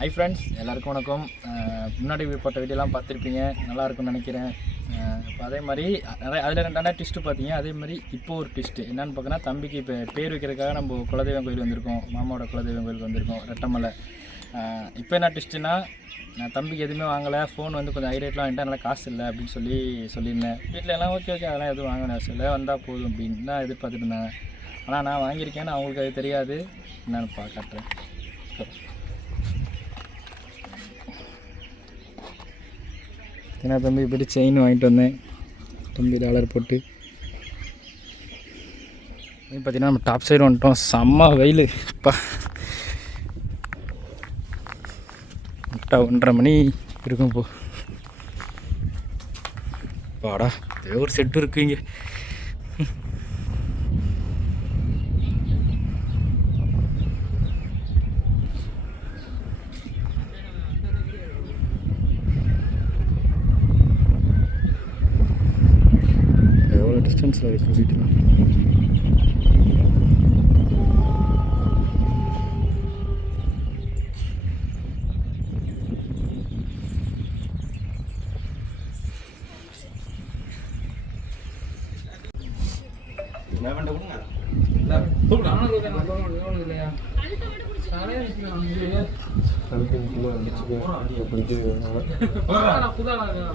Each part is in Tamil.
ஹை ஃப்ரெண்ட்ஸ் எல்லாருக்கும் வணக்கம். முன்னாடி போட்ட வீடியோலாம் பார்த்துருப்பீங்க நல்லா இருக்கும்னு நினைக்கிறேன் இப்போ அதே மாதிரி நிறைய அதில் ரெண்டாண்டா ட்விஸ்ட்டு பார்த்தீங்க அதே மாதிரி இப்போ ஒரு ட்விஸ்ட்டு என்னென்னு பார்த்தீங்கன்னா தம்பிக்கு இப்போ பேர் வைக்கிறதுக்காக நம்ம குலதெய்வம் கோயில் வந்திருக்கோம் மாமாவோட குலதெய்வம் கோயிலுக்கு வந்திருக்கோம் ரெட்டமலை. இப்போ என்ன ட்விஸ்ட்டுன்னா நான் தம்பிக்கு எதுவுமே வாங்கலை ஃபோன் வந்து கொஞ்சம் ஹை ரேட்லாம் வாங்கிட்டா நல்லா காசு இல்லை அப்படின்னு சொல்லி சொல்லியிருந்தேன். வீட்டில் எல்லாம் ஓகே ஓகே அதெல்லாம் எதுவும் வாங்கணும் அவசியம் இல்லை வந்தால் போதும் அப்படின்னு தான் எதிர்பார்த்துட்டு இருந்தாங்க. ஆனால் நான் வாங்கியிருக்கேன்னு அவங்களுக்கு அது தெரியாது. என்னன்னு பா காட்டுறேன். ஏன்னா தம்பி இப்படி செயின் வாங்கிட்டு வந்தேன். தம்பி டாலர் போட்டு. பார்த்தீங்கன்னா நம்ம டாப் சைடு வந்துட்டோம். செம்ம வெயில். இப்போ முட்டை ஒன்றரை மணி இருக்கும் போடா பாடா இதே ஒரு செட்டு இருக்குங்க டிஸ்டன்ஸில் இருக்குது வீட்டுலாம்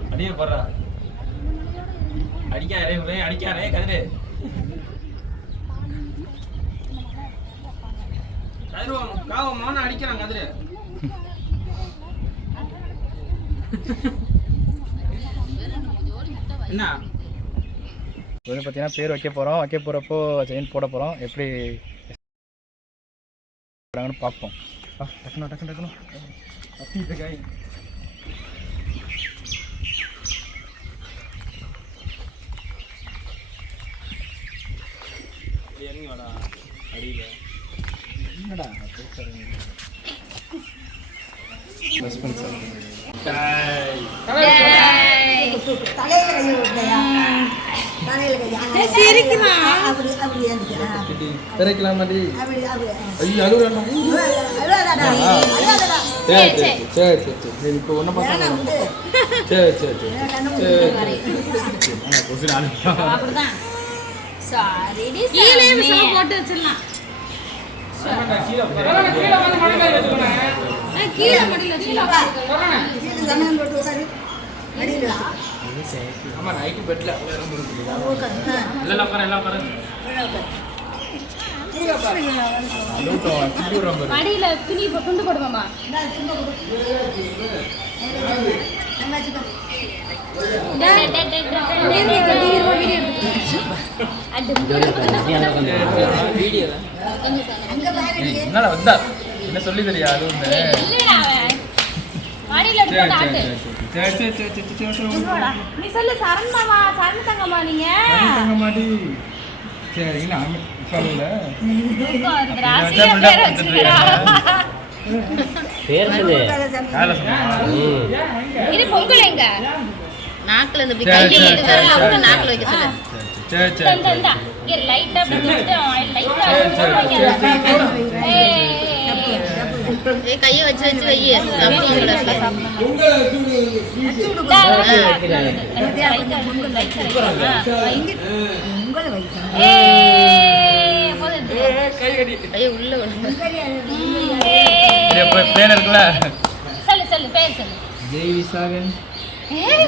அடியே போடுறா அடிக்காரே ஒரே அடிக்காரே கதிரு. கதிரு காவ மோன அடிக்கிறான் கதிரு. என்ன? வந்து பார்த்தீங்கன்னா பேர் வைக்க போகிறோம் வைக்க போகிறப்போ செயின் போட போகிறோம் எப்படி பார்ப்போம். டக்குனு டக்குனு டக்குனு அப்படி காய் இறங்கி வாடா அடியில என்னடா தலையில கை விட்டயா தலையில கை சிரிக்குமா அப்படி அப்படி இருந்துச்சு திரைக்கலாம் மாதிரி அப்படி அப்படி ஐயோ அழுகுறாங்க அழுவாதடா அழுவாதடா சரி சரி சரி சரி சரி. சரி இப்போ ஒன்றை பார்த்தா விடு. சரி சரி சரி. கண்ணு சரி கீழே விஷம் போட்டு வச்சிடலாம். கீழே மடியில் ஆமா நைட்டு பெட்ல எல்லாம் உட்கார எல்லாம் உட்கார துணி துண்டு போடுமாமா என்னடா வந்தா? என்ன சொல்லி தெரியா அது போடா. நீ சொல்லு சரண் மாமா சரண் தங்கம்மா நீங்க? தங்க மாட்டி சரி வருதுடா. சீக்கிரம் பேர் இது பொங்கல் எங்க? நாக்குல இந்த சரி, இது வரல விட்டு. நாக்குல வைக்க சொல்லு சரி சரி இந்த, இந்த. இங்க லைட்டா அப்படி வச்சுட்டு, அவன் லைட்டா. ஏய், கையை வச்சு வச்சு வை அப்படி சொல்லு இந்தா, லைட்டா இருக்கு, லைட்டா இருக்கு. ஆ, வை. உங்களை வயசு ஏய், போதும். கை கடி கையை உள்ள. இப்போ பிளேன் இருக்குல்ல சொல்லு சொல்லு பேர் சொல்லு ஜெய் விசாகன் ஏய்.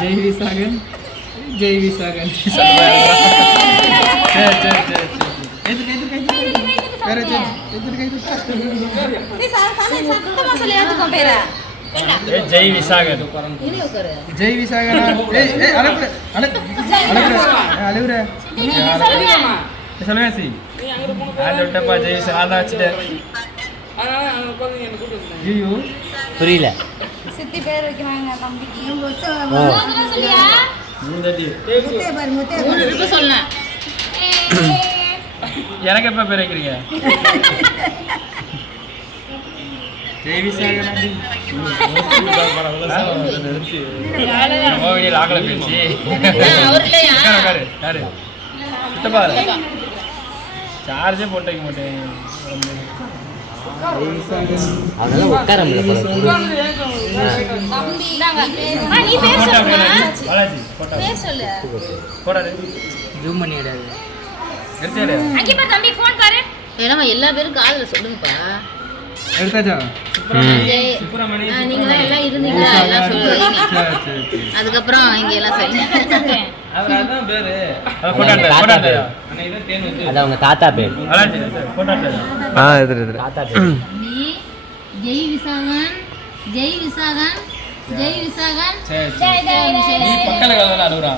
ஜெய் விசாகன் ஜெய் விசாகன் ஏய். சரி சரி சரி எதுக்கு எதுக்கு கை தூக்கு, கை தூக்கு வேற சொல்லுங்க. எதுக்கு எதுக்கு நீ ச- ச- சத்தமா சொல்லு, ஏத்துக்கோ பேரை. ஏ ஜெய் விசாகன் இனி ஐயோ. புரியல. சித்தி பேர் வைக்கிறாங்க தம்பிக்கு இருக்கு சொன்னேன். எனக்கு எப்போ பேர் வைக்கிறீங்க? இல்லையா உட்காரு யாரு சித்தப்பா. சார்ஜே போட்டு வைக்க மாட்டேன். உட்கார முடியல நீ பேர் பேர் சொல்லு. ஜூம் தம்பி ஃபோன் பாரு. வேணாமா எல்லா பேரும் காதுல சொல்லுங்கப்பா. எடுத்தாச்சா? நீங்களாம் எல்லாம் இருந்தீங்களா? எல்லாம் சொல்லுவீங்க அதுக்கப்புறம் இங்க எல்லாம் சொல்லுங்க அது அவங்க தாத்தா பேர். ஆ தாத்தா பேர். ஜெய் விசாகன் ஜெய் விசாகன் ஜெய் விசாகன். சரி ஜெய் ஜெய் ஜெய் நீ பக்கத்துல கலந்து அழுகுறா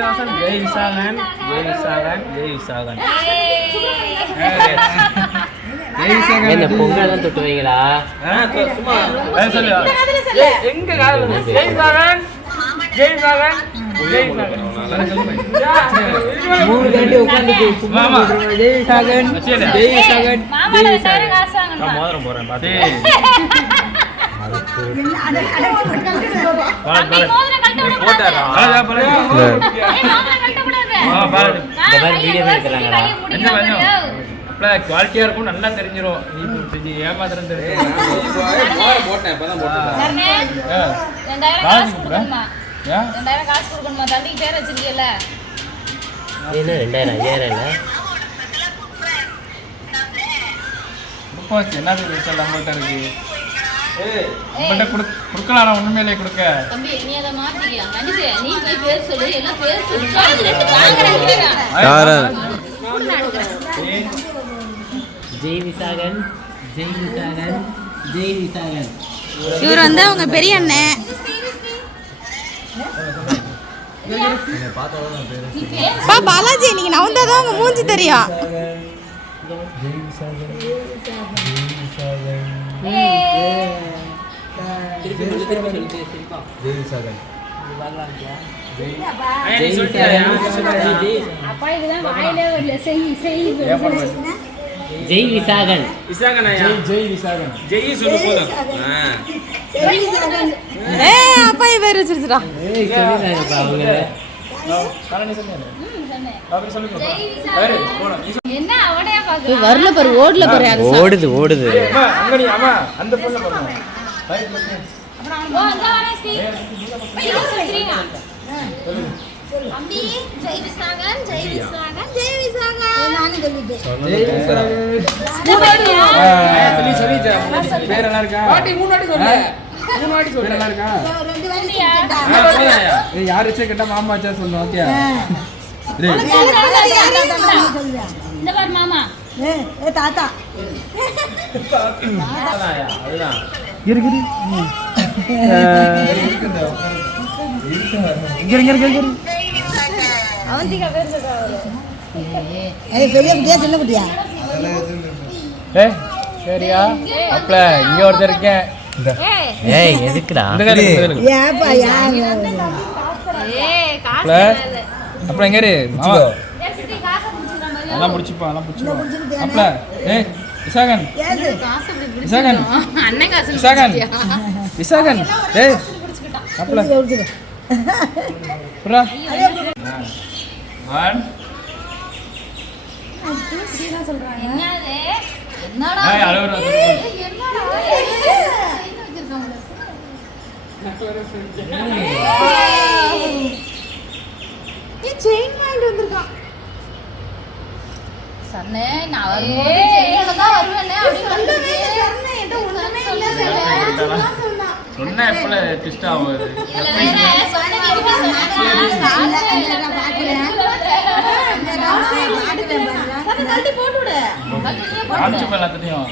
வாசல் ஜெய் விசாகன் ஜெய் விசாகன் ஜெய் விசாகன் என்ன பொங்கல் தான் தொட்டு வைங்களா சும்மா எங்க ஜெய் விசாகன் ஜெய் விசாகன் ஜெய் விசாகன் மூணு தாண்டி உட்காந்து ஜெய் விசாகன் ஜெய் விசாகன் மாமா ரெண்டாயிரம் மோதிரம் போறேன் பாத்து குவாலிட்டியா இருக்கும் நல்லா தெரிஞ்சிடும் நீ ஏமாத்திரம் தெரியும் போட்டேன் ரெண்டாயிரம் காசு கொடுக்கணுமா தம்பிக்கு பேர் வச்சிருக்கீல்ல என்ன ரெண்டாயிரம் ஐயாயிரம் இல்லை? புக் வச்சு என்ன இருக்கு? கொடு கொடுக்கலாம் ஒண்ணுமே இல்லையே கொடுக்க. தம்பி நீ அதை நீ போய் பேர் சொல்லு எல்லாம் பேர் சொல்லு. ஜெய் விசாகன் ஜெய் விசாகன் ஜெய் விசாகன் இவர் வந்து அவங்க பெரிய அண்ணன். பா பாலாஜி நீங்க நவந்தாதான் உங்க மூஞ்சி தெரியும். அப்பா இதுதான் வாயிலே வரல. செய் செய் ஜெய் விசாகன். விசாகனையா ஜெய் விசாகன். ஜெய் சொல்லு போதும் ஆ. ஏ அப்பா பேர் வச்சிருச்சுடா. ஏய் அவங்க. சொல்லுங்க பாக்குற வரல பாரு ஓடல பாரு ஓடுது ஓடுது. அம்மா அங்க நீ அம்மா அந்த பொண்ணு பாருங்க ரைட்ல ஓ அந்த வரேன் ஸ்ரீ ஐயோ சொல்றீங்க தம்பி ஜெய் விசாகன் ஜெய் விசாகன் ஜெய் விசாகன். நானும் சொல்லிட்டேன். ஜெய் விசாகன். சொல்லி சொல்லி பேர் நல்லா இருக்கா? பாட்டி மூணு வாட்டி சொல்லு. மூணு வாட்டி சொல்லு. நல்லா இருக்கா? ரெண்டு வாட்டி சொல்லிட்டேன்டா. ஆ, போதாயா? ஏய் யார் வச்சே கேட்டா மாமா வச்சா சொல்லணும் ஓகே? சொல்லுடா. இந்த பாரு மாமா. ஏ ஏ தாத்தா? அதுதான். இருக்கு இங்க இங்க ஏய் பெரிய குட்டியா சின்ன குட்டியா? ஏய் சரியா? அப்பல இங்க ஒருத்தர் இருக்கேன். ஏய். எதுக்குடா. ஏப்பா யார்? ஏய் காசு அப்பல அப்புறம் எங்க இரு. ஏய் சித்தி காசை புடிச்சுடா மாதிரி அதெல்லாம் முடிச்சுப்பா அதெல்லாம் முடிச்சுப்பா அப்பல ஏய் விசாகன். ஏசு காசு அப்படி விசாகன். பிடிச்சிடும் அண்ணன் காசு விசாகன். விசாகன். ஏய். அப்பல. புறா ஒன் சன்னே நான் வருவேனே. சொன்னா எப்பல ட்விஸ்ட் ஆகுது காமிச்சு போய் எல்லாத்தையும்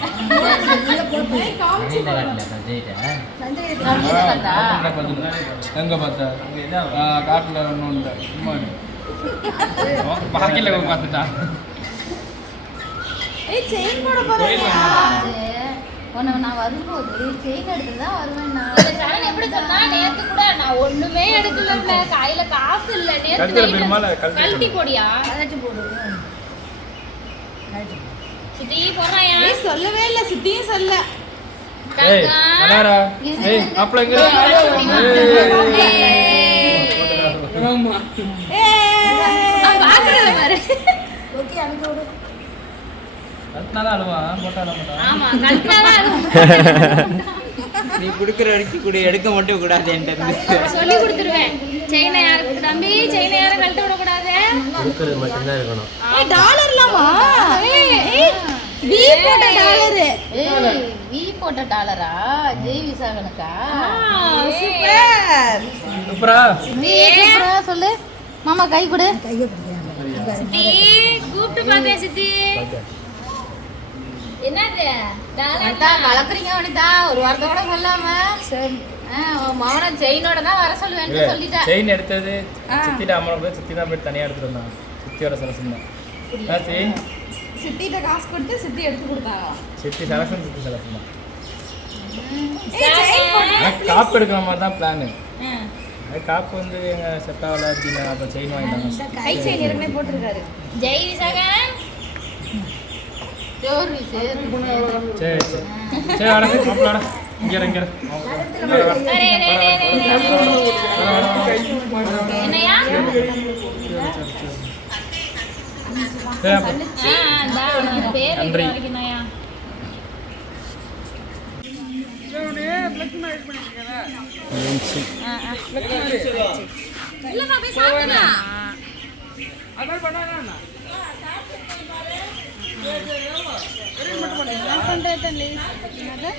எங்க பார்த்த காட்டுல ஒன்றும் இல்லை சும்மா பாக்கில பார்த்துட்டான் ஏய், செயின் போட போறேன். உன்னை நான் வரும்போது செயின் எடுத்துட்டு தான் வருவேன் நான். சரண் எப்படி சொன்னா நேத்து கூட நான் ஒண்ணுமே எடுக்கல கையில காசு இல்ல நேத்து கழட்டி போடியா? கழட்டி போடு. சித்தி போடுறாயா ஏய் சொல்லவே இல்ல சித்தியும் சொல்ல. எங்க பாக்குறத பாரு அதனால அழுவா போட்டா அழுவ மாட்டான் ஆமா கல்யாணம் நீ குடுக்குற வரைக்கும் குடி எடுக்க மட்டும் கூடாது என்கிட்ட. சொல்லி கொடுத்துருவேன். செயினை யாருக்கு தம்பி செயினை யாரும் கழட்ட கொடுக்கறது இருக்கணும். ஏய் டாலர்லாமா ஏய் பி போட்ட டாலர். ஏய் வி போட்ட டாலரா? ஜெய் விசாகனுக்கா? சூப்பர். சூப்பரா? நீ சூப்பரா சொல்லு. மாமா கை கொடு. சித்தி கூப்பிட்டு பார்த்தேன் சித்தி? என்னது? அனிதா கலக்குறீங்க அனிதா. ஒரு வாரத்தோட சொல்லாம. மௌன செயினோட தான் வர சொல்லுவேன்னு சொல்லிட்டேன் செயின் எடுத்தது சித்திட்ட அம்மா போய் சித்தி தான் போய் தனியாக எடுத்துட்டு வந்தாங்க சித்தியோட செலக்ஷன் தான். சித்திட்ட காசு கொடுத்து சித்தி எடுத்து கொடுத்தாங்க சித்தி செலக்ஷன் சித்தி தான். காப்பு எடுக்கிற மாதிரி தான் பிளானு அது காப்பு வந்து எங்கள் செட் ஆகல அப்படின்னு அப்போ செயின் வாங்கிட்டாங்க கை செயின் ஏற்கனவே போட்டிருக்காரு. ஜெய் விசாகன். ஜோர் விசு சரி சரி. சரி வாடா வாடா. இங்கே இங்கே இரு. வாடா, வாடா. அரே, அரே, அரே, அரே, அரே. என்னையா சரி அப்போ ஆ, இந்தா, உனக்கு பேர் நன்றி. வைக்கிற வரைக்கும் தான்யா. இல்லம்மா, போய் சாப்பிடலாம். என்ன பண்றது தம்பி? என்னது?